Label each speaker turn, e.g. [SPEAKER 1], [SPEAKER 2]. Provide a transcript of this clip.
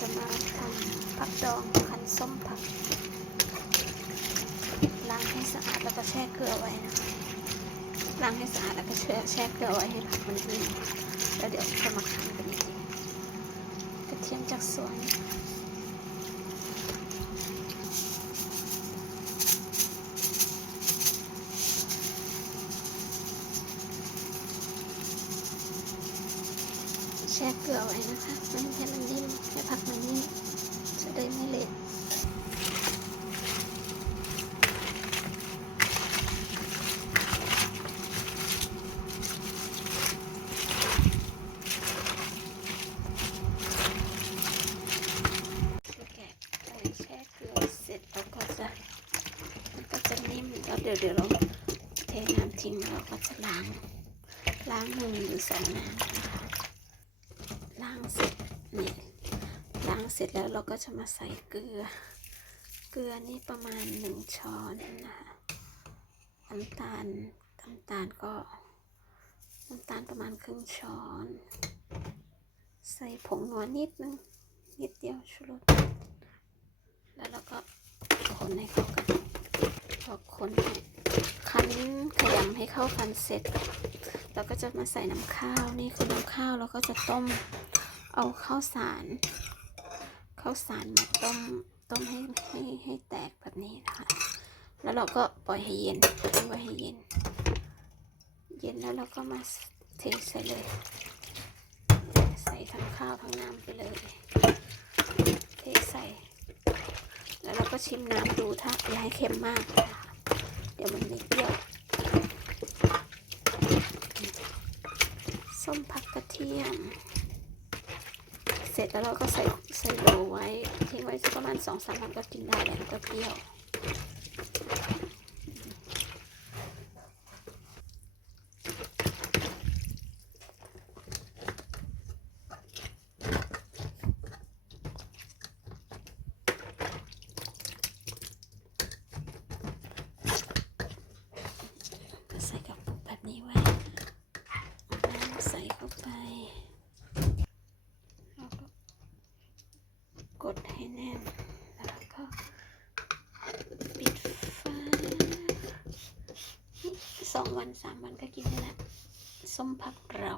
[SPEAKER 1] จะมาทำผักดองคั้นส้มผักล้างให้สะอาดแล้วก็แช่เกลือไว้นะคะล้างให้สะอาดแล้วก็แช่แช่เกลือไว้ให้ผักมันนิ่มแล้วเดี๋ยวจะมาคั้นกันอีกทีกระเทียมจากสวน ช่เกลือไว้นะคะมันให้มันนิ่มให้ผักมันนิ่มจะได้ไม่เละแกะไปแช่เกลือเสร็จแล้วก็จะมันก็จะนิ่มแล้วเดี๋ยวเดี๋ยวเราเทน้ำทิ้งแล้วก็จะล้าง ล้างหนึ่งหรือสองน้ำางเสร็จนี่ล้างเสร็จแล้วเราก็จะมาใส่เกลือ เกลือนี่ประมาณหนึ่งช้อนนะคะน้ำตาลน้ำตาลก็น้ำตาลประมาณครึ่งช้อน ใส่ผงนัวนิดนึงนิดเดียวชูรสแล้วเราก็คนให้เข้ากันพอคนคั้นขยำให้เข้ากันเสร็จเราก็จะมาใส่น้ำข้าวนี่คือน้ำข้าวเราก็จะต้ม เอาข้าวสารข้าวสารมาต้มต้มให้ให้ให้แตกแบบนี้นะคะแล้วเราก็ปล่อยให้เย็นทิ้งไว้ให้เย็น เย็นแล้วเราก็มาเทใส่เลย ใส่ทั้งข้าวทั้งน้ำไปเลย เทใส่ แล้วเราก็ชิมน้ำดูถ้าอย่าให้เค็มมากนะคะเดี๋ยวมันไม่เปรี้ยวส้มผักกระเทียม เสร็จแล้วเราก็ใส่ใส่โลไว้ทิ้งไว้สักประมาณสองสามวันก็กินได้แล้วก็เปรี้ยว ก็ใส่กระปุกแบบนี้ไว้เอาน้ำใส่เข้าไป แล้วก็กดให้แน่น แล้วก็ปิดฝาสอง วันสามวันก็กินได้ละส้มพักเรา